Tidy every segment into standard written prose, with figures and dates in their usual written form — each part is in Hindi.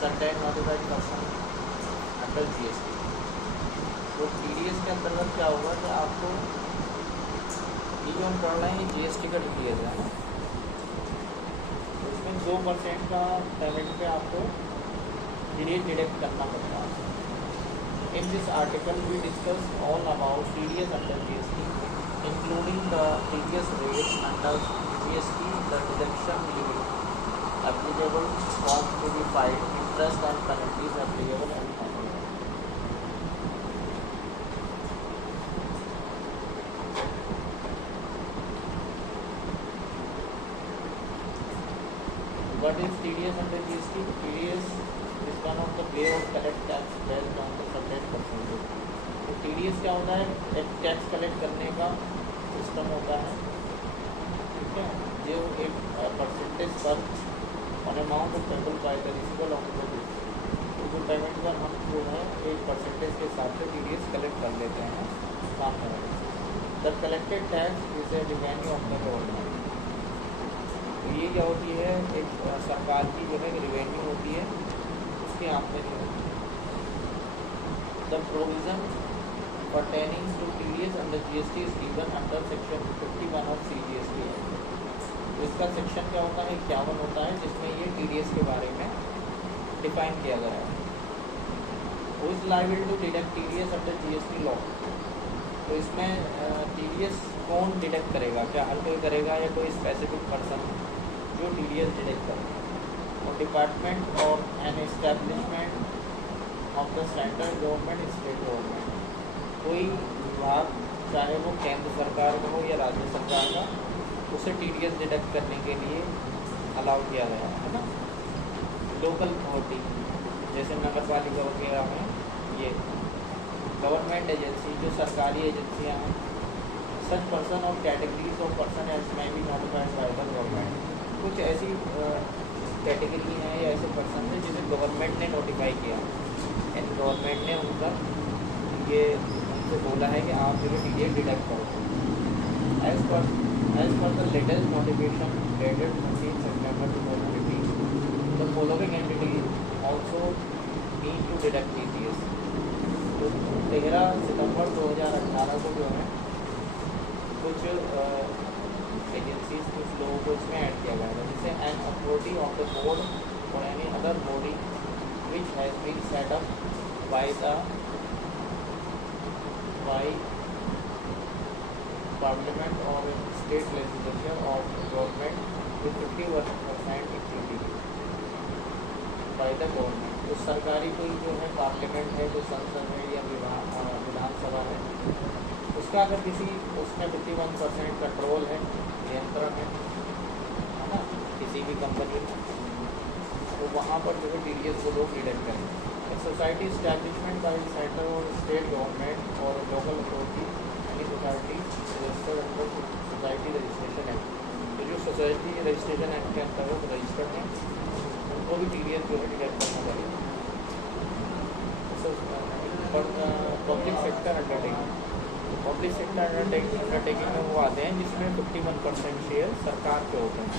Certain notified person under GST. तो टीडीएस के अंतर्गत क्या होगा कि आपको ये जो हम पढ़ रहे हैं ये जीएसटी का टीडीएस है ना, तो इसमें 2% का पेमेंट पे आपको टीडीएस डिडक्ट करना पड़ता है। In this article, we discuss all about TDS under GST, including the TDS rates under GST, the deduction limit applicable, form to be filed, interest and penalties applicable, and final. What is TDS under GST? TDS is one of the way of collect tax based on the certain percentage. तो TDS क्या होता है? एक टैक्स कलेक्ट करने का सिस्टम होता है, ठीक है, जो एक परसेंटेज पर on amount of payable by the receivable of the goods. तो जो पेमेंट पर हम जो है एक परसेंटेज के हिसाब से TDS कलेक्ट कर लेते हैं सामने वाले। The collected tax is a revenue of the government. तो ये क्या होती है? एक सरकार की जो है रिवेन्यू होती है, उसकी आमदनी होती है। The provision pertaining to TDS under GST is given under section 51 of CGST। तो इसका सेक्शन क्या होता है? 51 होता है, जिसमें ये TDS के बारे में डिफाइन किया गया है। Who is liable to deduct TDS under GST law? तो इसमें TDS कौन डिडक्ट करेगा? क्या हर कोई करेगा या कोई स्पेसिफिक पर्सन जो TDS डिडक्ट करेगा? और डिपार्टमेंट और an establishment of the central government, state government, कोई विभाग चाहे वो केंद्र सरकार का हो या राज्य सरकार का, उसे TDS डिडक्ट करने के लिए अलाउ किया गया है ना। लोकल अथॉरिटी जैसे नगर पालिका वगैरह में, ये गवर्नमेंट एजेंसी जो सरकारी एजेंसियां हैं, सच पर्सन और कैटेगरीज ऑफ पर्सन एज में भी नोटिफाइड बाय द गवर्नमेंट। कुछ ऐसी कैटेगरी हैं या ऐसे पर्सन हैं जिसे गवर्नमेंट ने नोटिफाई किया, एंड गवर्नमेंट ने उनका ये उनसे बोला है कि आप जो है TDS डिडक्ट करो। As per the latest notification dated 13 September 2018, the following entity also need to deduct TDS। तो 13 सितंबर 2018 को जो है कुछ एजेंसीज, कुछ लोगों को इसमें ऐड किया गया है, जैसे an authority of the board और any other body which has been set up by parliament और state legislature of government with 51% equity by the government. तो सरकारी कोई जो है पार्लियामेंट है, जो संसद है या विधानसभा है, उसका अगर किसी उसमें 51% कंट्रोल है, नियंत्रण है ना, किसी भी कंपनी में, तो वहाँ पर जो है TDS को लोग डिडक्ट करेंगे। सोसाइटी इस्टेब्लिशमेंट बाय सेंट्रल और स्टेट गवर्नमेंट और लोकल अथॉरिटी, यानी society registered under society registration act, तो जो सोसाइटी रजिस्ट्रेशन एक्ट के अंतर्गत रजिस्टर्ड है उनको भी TDS जो है डिडक्ट करना पड़ेगा। Public sector undertaking, public sector undertaking में वो आते हैं जिसमें 51% शेयर सरकार के होते हैं।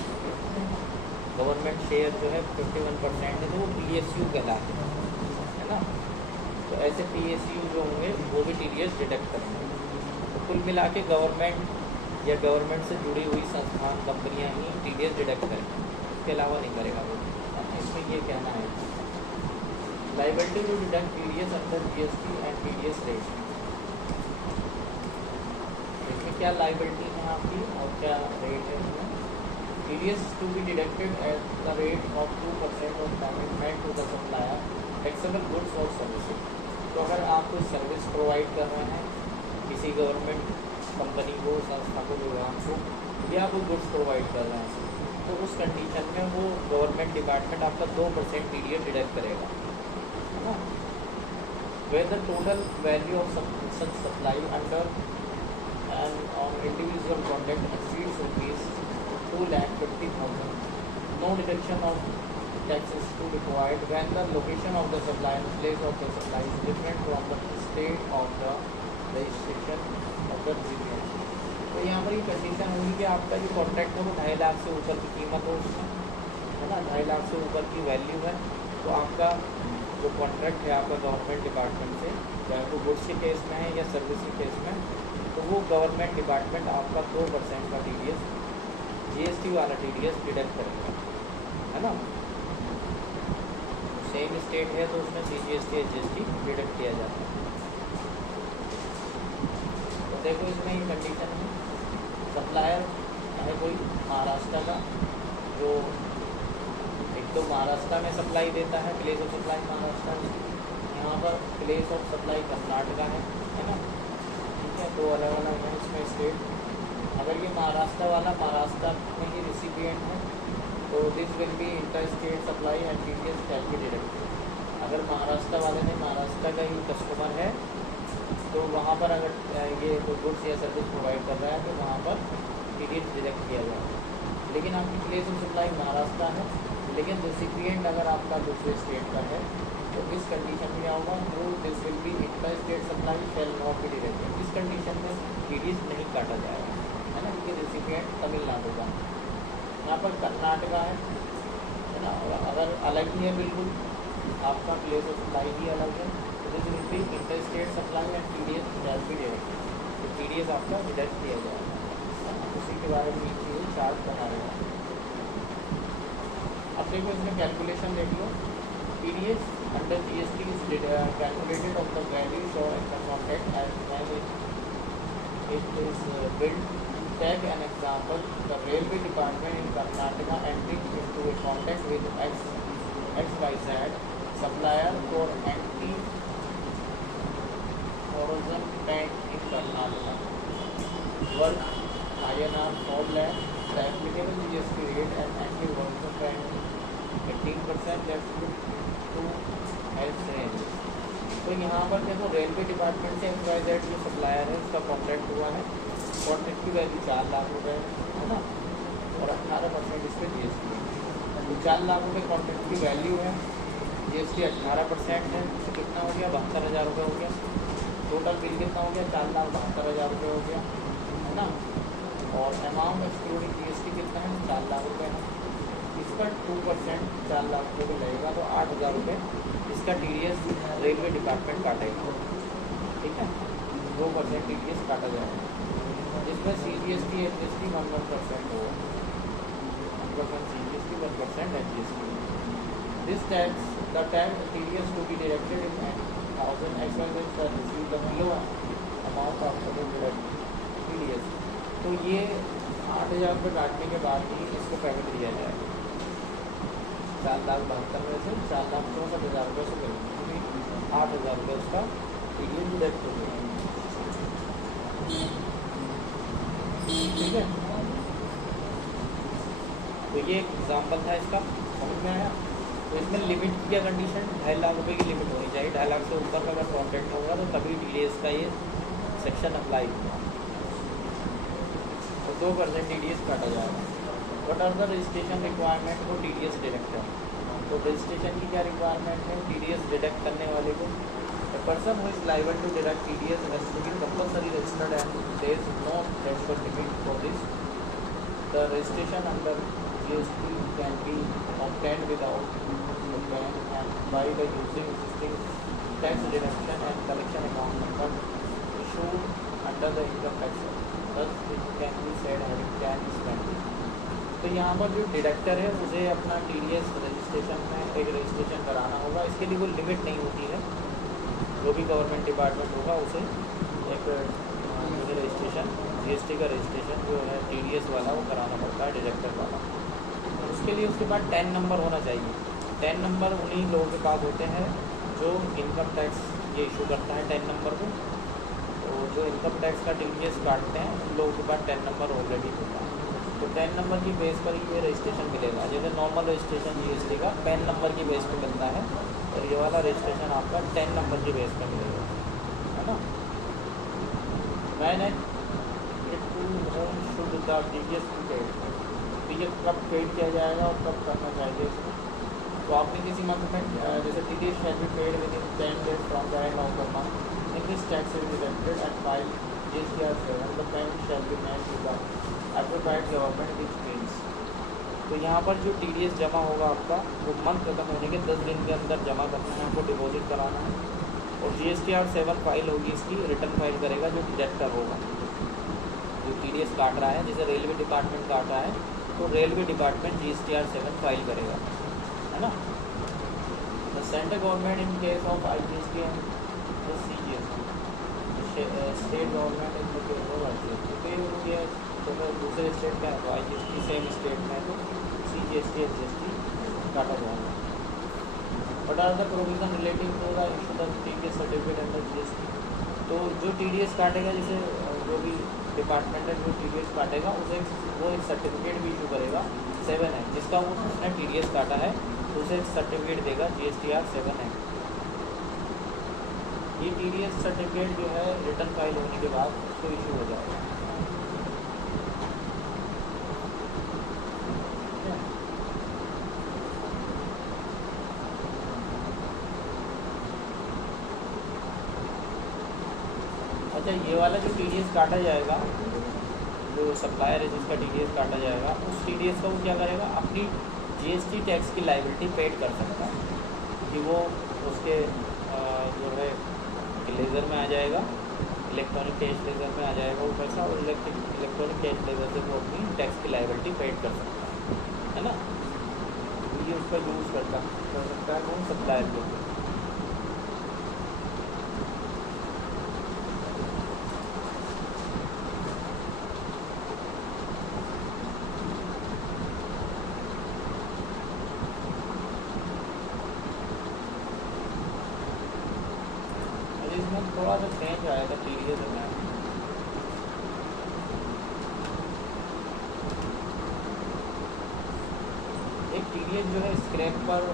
गवर्नमेंट शेयर जो है 51% है, तो वो PSU कहलाते हैं, है ना। तो ऐसे PSU जो होंगे वो भी TDS डिडक्ट करेंगे। तो कुल मिला के गवर्नमेंट या गवर्नमेंट से जुड़ी हुई संस्थान, कंपनियां ही TDS डिडक्ट करेंगे, इसके अलावा नहीं करेगा वो। इसमें ये कहना है liability to deduct TDS under GST and TDS rate. इसमें क्या लाइबिलिटी है आपकी और क्या रेट है? TDS to be deducted at the rate of 2% of payment made to the supplier taxable goods और सर्विसेज। तो अगर आप कोई सर्विस प्रोवाइड कर रहे हैं किसी गवर्नमेंट कंपनी को, संस्था को, विभाग को, या कोई गुड्स प्रोवाइड कर रहे हैं, तो उस कंडीशन में वो गवर्नमेंट डिपार्टमेंट आपका 2% TDS डिडक्ट करेगा, है ना। Where the total value of such supply under and on individual contract exceeds ₹2,50,000, no deduction of taxes to be required when the location of the supply and place of the supply is different from the state of the registration of the recipient। तो यहाँ पर ये कंडीशन होगी कि आपका जो कॉन्ट्रैक्ट है वो 2.5 लाख से ऊपर की कीमत हो उसमें, है ना, 2.5 लाख से ऊपर की वैल्यू है, तो आपका जो कॉन्ट्रैक्ट है आपका गवर्नमेंट डिपार्टमेंट से, चाहे वो गुड्स के केस में है या सर्विस के केस में, तो वो गवर्नमेंट डिपार्टमेंट आपका 2% का TDS GST वाला TDS डिडक्ट करेगा, है ना। सेम स्टेट है तो उसमें CGST SGST डिडक्ट किया जाता है। तो देखो इसमें ये कंडीशन है, सप्लायर है कोई महाराष्ट्र का, जो एक तो महाराष्ट्र में सप्लाई देता है, प्लेस ऑफ सप्लाई महाराष्ट्र है, यहाँ पर प्लेस ऑफ सप्लाई कर्नाटका है ना, ठीक है। दो अलग अलग है इसमें स्टेट। अगर ये महाराष्ट्र वाला महाराष्ट्र में ही रिसिपिएंट है तो this will be inter state supply and TDS can be deducted. अगर महाराष्ट्र वाले ने महाराष्ट्र का ही कस्टमर है तो वहाँ पर अगर ये कोई गुड्स या सर्विस प्रोवाइड कर रहा है तो वहाँ पर TDS डिडक्ट किया जाएगा। लेकिन आपकी प्लेस ऑफ सप्लाई महाराष्ट्र है, लेकिन रिसिपिएंट अगर आपका दूसरे स्टेट का है तो इस कंडीशन में क्या होगा, वो this will be inter state supply shall not be deducted. इस कंडीशन में TDS नहीं काटा जाएगा, है ना, क्योंकि रिसिपिएंट तमिलनाडु का, यहाँ पर कर्नाटका है ना। और अगर अलग ही है बिल्कुल, आपका प्लेस ऑफ सप्लाई ही अलग है तो this will be inter state supply and TDS shall be deducted. तो TDS आपका डिडक्ट किया जाएगा, उसी के बारे में ये चीज़ें चार्ज बना रहे हैं। अब देखो इसमें कैलकुलेशन देख लो, TDS under GST is calculated of the value show in the contract as when it is build. Take an example, the railway department in Karnataka entering into a contract with XYZ supplier for anti-corrosion paint in Karnataka. Worth INR 4 lakh. The applicable GST rate and anti-corrosion paint 18% left to as range. तो यहाँ पर देखो रेलवे डिपार्टमेंट से XYZ जो सप्लायर है उसका कॉन्ट्रैक्ट हुआ है, कॉन्ट्रैक्ट की वैल्यू 4 लाख रुपए है ना, और 18% इस पर GST है। तो 4 लाख रुपये कॉन्ट्रैक्ट की वैल्यू है, GST 18% है, तो कितना हो गया, 72,000 रुपये हो गया। टोटल बिल कितना हो गया, 4,72,000 रुपये हो गया, है ना। और अमाउंट एक्सक्लूडिंग GST कितना है, 4 लाख रुपये है। इस पर 2% 4 लाख रुपये को लगेगा तो 8,000 रुपये इसका TDS रेलवे डिपार्टमेंट काटेगा, ठीक है। 2% TDS काटा जाएगा, जिसमें CGST SGST 1% होगा, 1% CGST 1% SGST। This tax, the tax TDS to be directed in 1,000 XYZ shall receive the below amount after the TDS। तो ये 8,000 रुपये काटने के बाद ही इसको पेमेंट दिया जाएगा। 4,72,000 में से 4,64,000 रुपये से करेंगे, 8,000 रुपये उसका TDS डिडक्ट हो गया, ठीक है। तो ये एक एग्जाम्पल था इसका, समझ में आया। तो इसमें लिमिट की क्या कंडीशन, 2.5 लाख रुपये की लिमिट होनी चाहिए। 2.5 लाख से ऊपर का अगर कॉन्ट्रैक्ट होगा तो तभी TDS का ये सेक्शन अप्लाई होगा, तो 2% TDS काटा जाएगा। What are the registration requirement for TDS deductor. तो रजिस्ट्रेशन की क्या रिक्वायरमेंट है TDS डिडक्ट करने वाले को। A person who is liable to deduct TDS has to be compulsory registered and there is no threshold limit for this. The registration under GST can be obtained without the PAN and by the using existing tax deduction and collection account number issued under the income tax. Thus it can be said having PAN spending. तो यहाँ पर जो डिडक्टर है उसे अपना TDS रजिस्ट्रेशन में एक रजिस्ट्रेशन कराना होगा। इसके लिए कोई लिमिट नहीं होती है, जो भी गवर्नमेंट डिपार्टमेंट होगा उसे एक रजिस्ट्रेशन GST का रजिस्ट्रेशन जो है TDS वाला वो कराना पड़ता है, डिडक्टर वाला। उसके लिए उसके बाद 10 नंबर होना चाहिए। 10 नंबर उन्हीं लोगों के पास होते हैं जो इनकम टैक्स ये इशू करता है 10 नंबर को। तो जो इनकम टैक्स का TDS काटते हैं उन लोगों के पास 10 नंबर ऑलरेडी होता है। तो 10 नंबर की बेस पर ये रजिस्ट्रेशन मिलेगा। जैसे नॉर्मल रजिस्ट्रेशन GST का 10 नंबर की बेस पर मिलता है, और ये वाला रजिस्ट्रेशन आपका 10 नंबर की बेस पर मिलेगा, है ना। मैंने शुद्ध TDS पेड, तो ये कब पेड किया जाएगा और कब करना चाहिए इसको। तो आपने किसी मंथ में जैसे TDS shall be paid within 10 days from the end of the month in this tax is deducted and file GST the payment shall be made to the appropriate government which means तो यहाँ पर जो TDS जमा होगा आपका वो मंथ खत्म होने के 10 दिन के अंदर जमा करना है, आपको डिपॉजिट कराना है। और GSTR 7 फाइल होगी, इसकी रिटर्न फाइल करेगा जो डिडक्टर होगा, जो TDS काट रहा है, जैसे रेलवे डिपार्टमेंट काट रहा है तो रेलवे डिपार्टमेंट GSTR 7 फाइल करेगा, है ना। The central government in case of IGST and CGST, state government in case of IGST पे तो दूसरे स्टेट का है तो IGST सेम स्टेट में तो CGST SGST काटा जाएगा। But are the provision relative to the issue the TDS certificate under GST, तो जो TDS काटेगा, जैसे जो भी डिपार्टमेंट है जो TDS काटेगा उसे वो एक सर्टिफिकेट भी इशू करेगा 7 है, जिसका वो उसने TDS काटा है तो उसे एक सर्टिफिकेट देगा GSTR 7 है। ये TDS सर्टिफिकेट जो है रिटर्न फाइल होने के बाद उसको इशू हो जाएगा। अच्छा, ये वाला जो TDS काटा जाएगा, जो सप्लायर है जिसका TDS काटा जाएगा, उस TDS का वो क्या करेगा, अपनी GST टैक्स की लायबिलिटी पेड कर सकता है कि वो उसके जो है लेज़र में आ जाएगा, इलेक्ट्रॉनिक कैश लेज़र में आ जाएगा वो पैसा, और इलेक्ट्रॉनिक कैश लेज़र से वो अपनी टैक्स की लायबिलिटी पेड कर सकता है ना। ये उसका यूज़ कर सकता है कौन, सप्लायर को। थोड़ा सा चेंज आएगा TDS में। एक TDS जो है स्क्रैप पर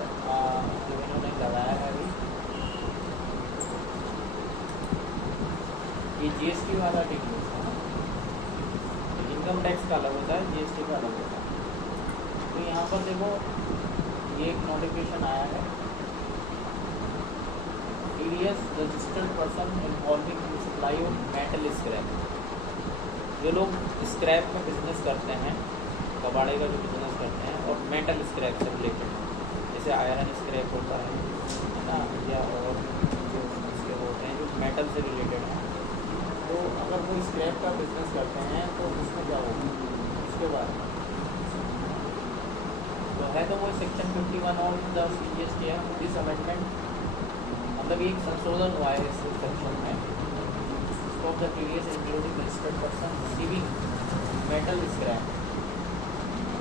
जो इन्होंने लगाया है अभी, ये GST वाला TDS है, इनकम टैक्स का अलग होता है, GST का अलग होता है। तो यहाँ पर देखो ये एक नोटिफिकेशन आया है, TDS registered person involving in supply of metal scrap. जो लोग स्क्रैप में बिजनेस करते हैं, कबाड़े का जो बिजनेस करते हैं और मेटल स्क्रैप से रिलेटेड, जैसे आयरन स्क्रैप होता है ना, या और जो स्क्रैप होते हैं जो मेटल से रिलेटेड हैं, तो अगर वो स्क्रैप का बिजनेस करते हैं तो उसमें क्या होगा उसके बाद तो है, तो वो सेक्शन 51 और द CGST है, दिस अमेंडमेंट मतलब एक संशोधन हुआ है इस सेक्शन में। Scope the TDS including registered person receiving metal scrap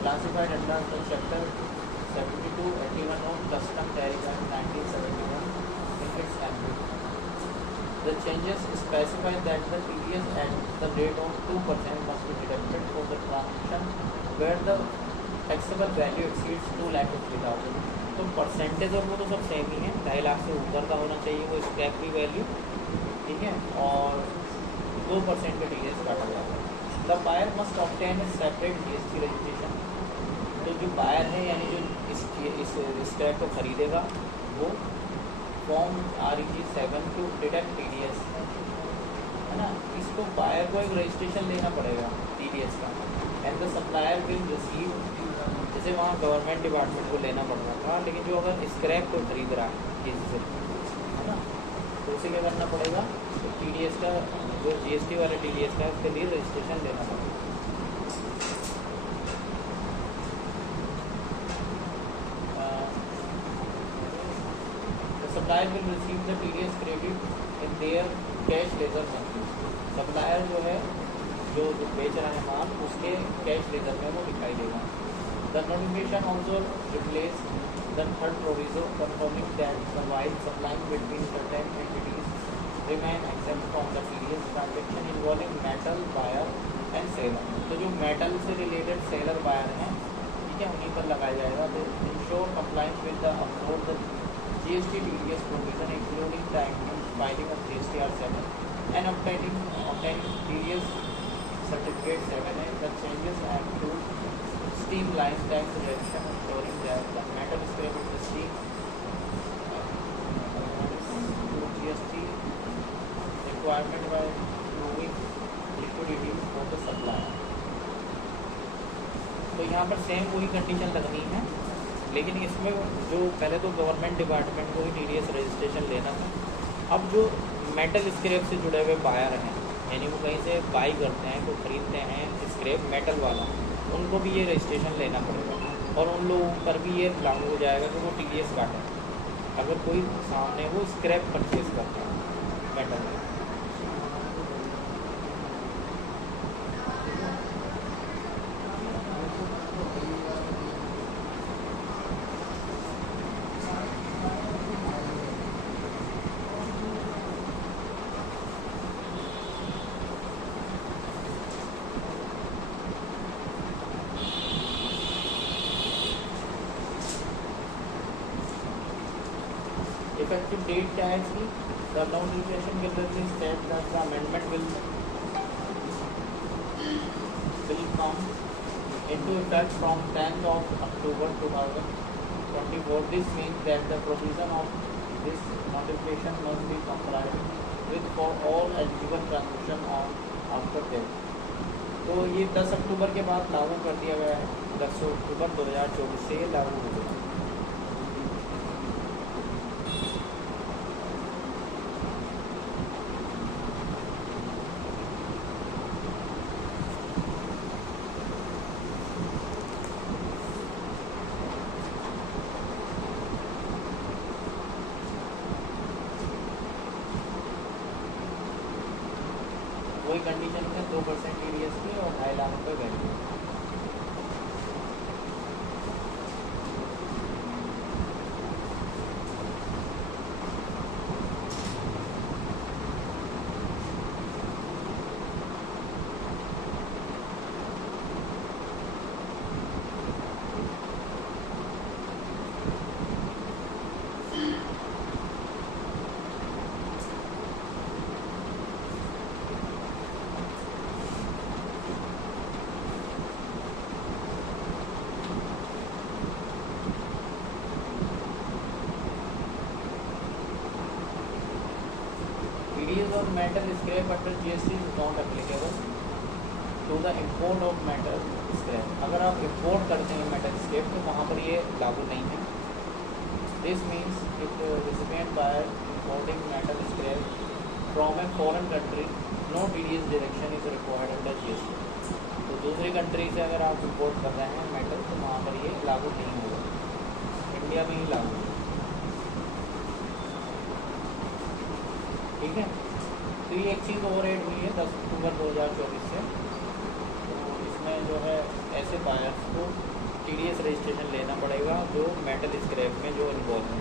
classified under the chapter 7281 of custom tariff act 1971 in its ambit. The changes specify that the TDS at the rate of 2% must be deducted for the transaction where the taxable value exceeds 2,50,000। तो परसेंटेज और वो तो सब सेम ही है, 2.5 लाख से ऊपर का होना चाहिए वो स्क्रैप की वैल्यू, ठीक है, और 2% का TDS काटा जाएगा। The buyer must obtain a separate GST registration, तो जो बायर है यानी जो इस स्क्रैप को खरीदेगा वो form REG 7 to deduct TDS, है ना। इसको बायर को एक रजिस्ट्रेशन लेना पड़ेगा TDS का, and the supplier will receive, जैसे वहाँ गवर्नमेंट डिपार्टमेंट को लेना पड़ रहा था, लेकिन जो अगर स्क्रैप को खरीद रहा है किसी से, है ना, तो उसे क्या करना पड़ेगा, तो TDS का जो GST वाले TDS का उसके लिए रजिस्ट्रेशन लेना पड़ेगा। Supplier will receive the TDS credit in their cash ledger में, सप्लायर जो है जो बेच रहा है माल उसके कैश लेजर में वो दिखाई देगा। The notification also replace the third proviso confirming that the while supplying between certain entities remain exempt from the TDS transaction involving metal buyer and seller। तो जो metal से related seller buyer हैं, ठीक है, उन्हीं पर लगाया जाएगा। तो ensure compliance with the above the GST TDS provision including the filing of GSTR 7 and obtaining TDS certificate 7 है। The changes act to streamline tax reduction, ensuring that the metal scrap industry GST requirement by improving liquidity for the supplier। तो यहाँ पर सेम वही कंडीशन लगनी है, लेकिन इसमें जो पहले तो गवर्नमेंट डिपार्टमेंट को ही TDS रजिस्ट्रेशन लेना था। अब जो मेटल स्क्रैप से जुड़े हुए बायर हैं, यानी वो कहीं से बाई करते हैं, तो खरीदते हैं स्क्रैप मेटल वाला, उनको भी ये रजिस्ट्रेशन लेना पड़ेगा और उन लोगों पर भी ये लागू हो जाएगा कि वो TDS काटें अगर कोई सामने वो स्क्रैप परचेज करता है मेटल में। Effective date क्या है इसकी? The notification will be said that the amendment will come into effect from 10th of October 2024. This means that the provision of this notification must be complied with for all eligible transaction on after that. तो ये 10 अक्टूबर के बाद लागू कर दिया गया है, 10 अक्टूबर 2024 से ये लागू हो गया। वही कंडीशन है 2% TDS की और 2.5 लाख रुपये value. TDS on metal scrap under GST is not applicable to the import of metal scrap. अगर आप import करते हैं metal scrap तो वहाँ पर ये लागू नहीं है। This means if the recipient buyer importing metal scrap from a foreign country, no TDS deduction is required under GST. तो दूसरी कंट्री से अगर आप import कर रहे हैं metal तो वहाँ पर ये लागू नहीं होगा, इंडिया में ही लागू होगा। ठीक है, तो ये एक चीज़ और ऐड हुई है 10 अक्टूबर 2024 से। तो इसमें जो है ऐसे बायर्स को TDS रजिस्ट्रेशन लेना पड़ेगा जो मेटल स्क्रैप में जो इन्वॉल्व है।